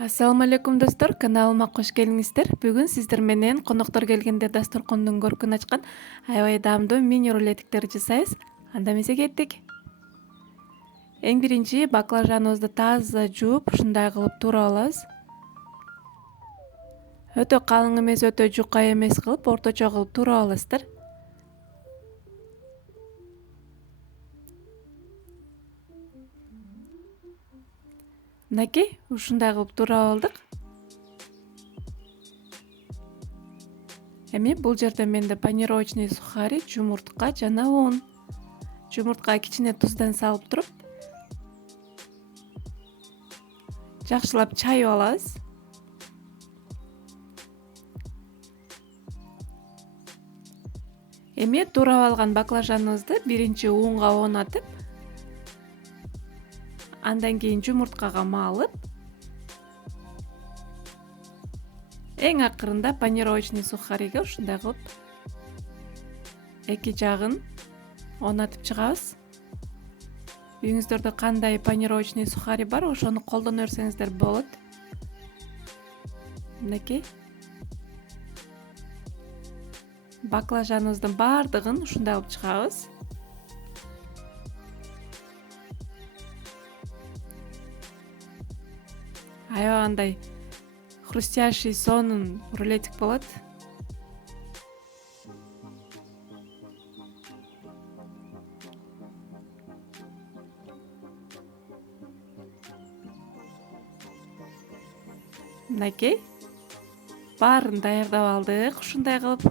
Ассаламу алейкум достор, каналыма кош келиңиздер. Бүгүн сиздер менен коноктор келгенде дасторкондун көркүн ачкан аябай даамдуу мини рулетиктерди жасайбыз. Анда эмесе кеттик. Эң биринчи баклажаныбызды таза жууп, ушундай кылып туурап алабыз. Өтө калың эмес, өтө жука эмес кылып, орточо кылып туурап аласыздар. Мынакей, ушундай кылып туурап алдык. Эми бул жерде менде панировочный сухари, жумуртка жана un. Жумурткага кичине туздан салып туруп, жакшылап чайып алабыз. Эми туурап алган баклажаныбызды биринчи унга оонатып, андан кийин жумурткага малып, эң акырында панировочный сухариге ушундай кылып эки жагын оонатып чыгабыз. Үйүңүздөрдө кандай панировочный сухари бар, ошону колдоно берсеңиздер болот. Мынакей. Баклажаныбыздын баардыгын ушундай кылып чыгабыз. Аябай андай хрустящий сонун рулетик болот. Мынакей. Баарын даярдап алдык ушундай кылып.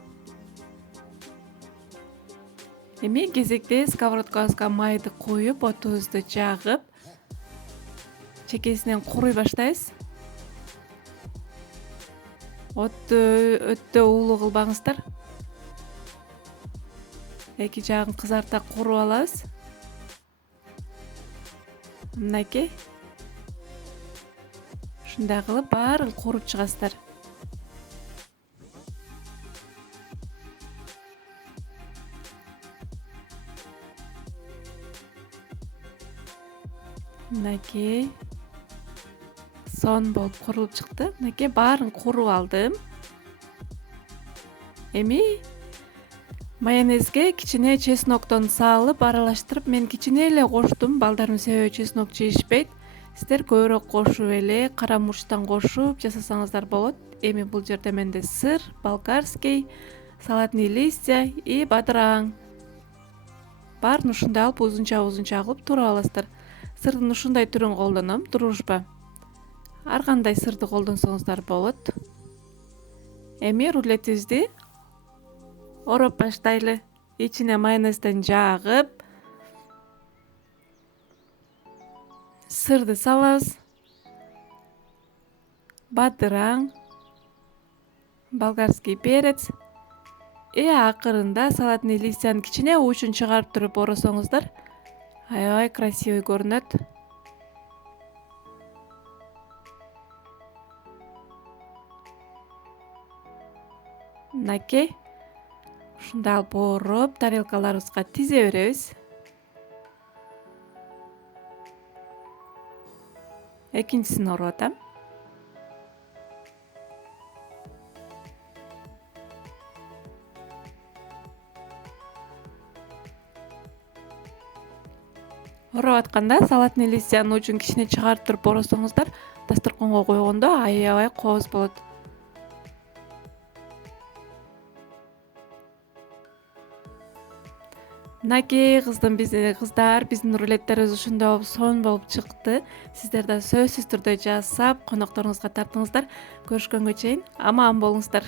Эми кезекте сковородкабызга майды коюп, отубузду жагып, чекесинен куруй баштайбыз. Отту өтө уулуу кылбаңыздар. Эки жагын кызарта куруп алабыз. Мынакей. Ушундай кылып баарын куруп чыгасыздар. Мынакей. Сон болуп курулуп чыкты. Мынакей баарын куруп алдым. Эми майонезге кичине чесноктон салып, аралаштырып, мен кичине эле коштум. Балдарым себеби чеснок жешпейт. Сиздер көбүрөөк кошуп эле кара мурчтан кошуп жасасаңыздар болот. Эми бул жерде менде сыр, болгарский, салатный листья и бадыраң. Баарын ушундай алып узунча кылып туурап аласыздар. Сырдын ушундай түрүн колдоном, дружба. Ар кандай сырды колдонсоңуздар болот. Эми рулетибизди ороп баштайлы. Ичине майонезден жагып, сырды салабыз. Бадыраң, болгарский перец. Акырында салатный листьянын кичине учун чыгарып туруп оросоңуздар аябай красивый көрүнөт. Мынакей. Ушундай алып ороп, тарелкаларыбызга тизе беребиз. Экинчисин ороп атам. Ороп атканда салатный листьянын учун кичине чыгарып туруп оросоңуздар дасторконго койгондо аябай кооз болот. Мынакей кыздар, биздин рулеттерибиз ушундай болуп сонун болуп чыкты. Сиздер да сөзсүз түрдө жасап, конокторуңузга тартыңыздар. Көрүшкөнгө чейин аман болуңуздар.